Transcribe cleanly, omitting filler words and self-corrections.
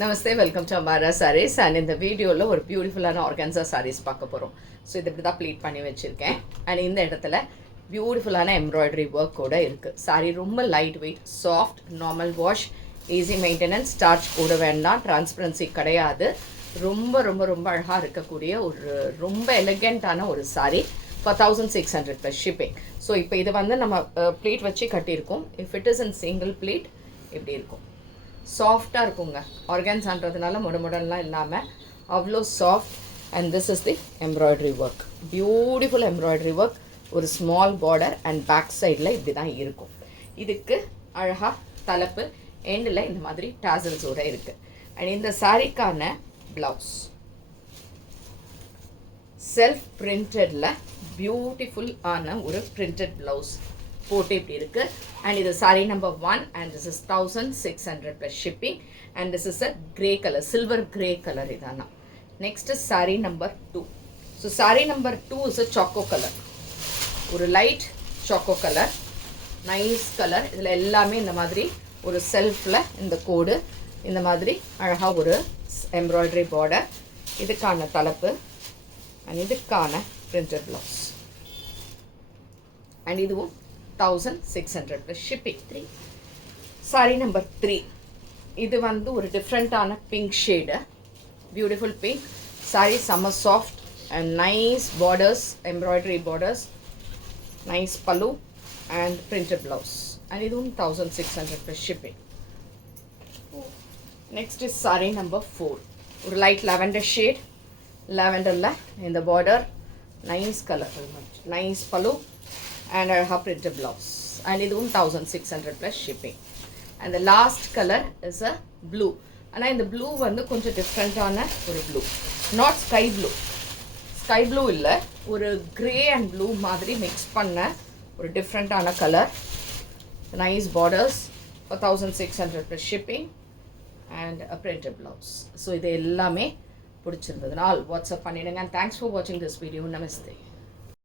Namaste, welcome to Amara sarees. And இந்த வீடியோவில் ஒரு பியூட்டிஃபுல்லான ஆர்கான்சா சாரீஸ் பார்க்க போகிறோம். ஸோ இது இப்படி தான் ப்ளீட் பண்ணி வச்சுருக்கேன். அண்ட் இந்த இடத்துல பியூட்டிஃபுல்லான எம்ப்ராய்டரி ஒர்க் கூட இருக்குது. சாரீ ரொம்ப light weight, soft, normal wash, easy maintenance, starch போட வேண்டாம், டிரான்ஸ்பரன்சி கிடையாது. ரொம்ப ரொம்ப ரொம்ப அழகாக இருக்கக்கூடிய ஒரு ரொம்ப எலிகெண்ட்டான ஒரு saree for 1600 plus shipping. So இப்போ இது வந்து நம்ம ப்ளீட் வச்சு கட்டியிருக்கோம். If it is in single pleat இப்படி இருக்கும். சாஃப்டாக இருக்குங்க. ஆர்கான்ஸான்றதுனால முடமுடன்லாம் இல்லாமல் அவ்வளோ soft. And this is the embroidery work, beautiful embroidery work. ஒரு ஸ்மால் பார்டர் அண்ட் பேக் சைடில் இப்படி தான் இருக்கும். இதுக்கு அழகாக தலைப்பு எண்டில் இந்த மாதிரி டாசல்ஸோடு இருக்குது. அண்ட் இந்த சாரீக்கான ப்ளவுஸ் செல்ஃப் பிரிண்டடில் பியூட்டிஃபுல் ஆன ஒரு பிரிண்டட் ப்ளவுஸ் போட்டு இப்படி இருக்குது. அண்ட் இது sari number 1 and this is 1600 plus shipping. And this is a grey colour, silver grey colour இதானா. Next sari number 2. So sari number 2 is a choco colour, ஒரு light choco colour, nice colour. இதில் எல்லாமே இந்த மாதிரி ஒரு செல்ஃபில் இந்த கோடு இந்த மாதிரி அழகாக ஒரு எம்ப்ராய்டரி பார்டர். இதுக்கான தலைப்பு அண்ட் இதுக்கான பிரிண்டட் ப்ளவுஸ். அண்ட் இதுவும் 1600 ப்ளஸ் ஷிப்பிங். சாரீ நம்பர் 3. இது வந்து ஒரு டிஃப்ரெண்ட்டான pink shade, beautiful pink. Sari செம்ம soft and nice borders, embroidery borders, nice pallu and printed blouse. And இதுவும் 1600 plus shipping. Next is sari number 4. ஒரு லைட் லாவெண்டர் ஷேட், லாவெண்டரில் இந்த border, nice colour, nice pallu and a printed blouse. And இதுவும் 1600 plus shipping. And the last color is a blue. ஆனால் இந்த blue வந்து கொஞ்சம் டிஃப்ரெண்ட்டான ஒரு blue, not sky blue. Sky blue இல்லை, ஒரு க்ரே அண்ட் ப்ளூ மாதிரி மிக்ஸ் பண்ண ஒரு டிஃப்ரெண்ட்டான colour. Nice borders for 1600 plus shipping and a printed blouse. So இது எல்லாமே பிடிச்சிருந்ததுனால் வாட்ஸ்அப் பண்ணிவிடுங்க. அண்ட் தேங்க்ஸ் ஃபார் வாட்சிங் திஸ் வீடியோ. நமஸ்தே.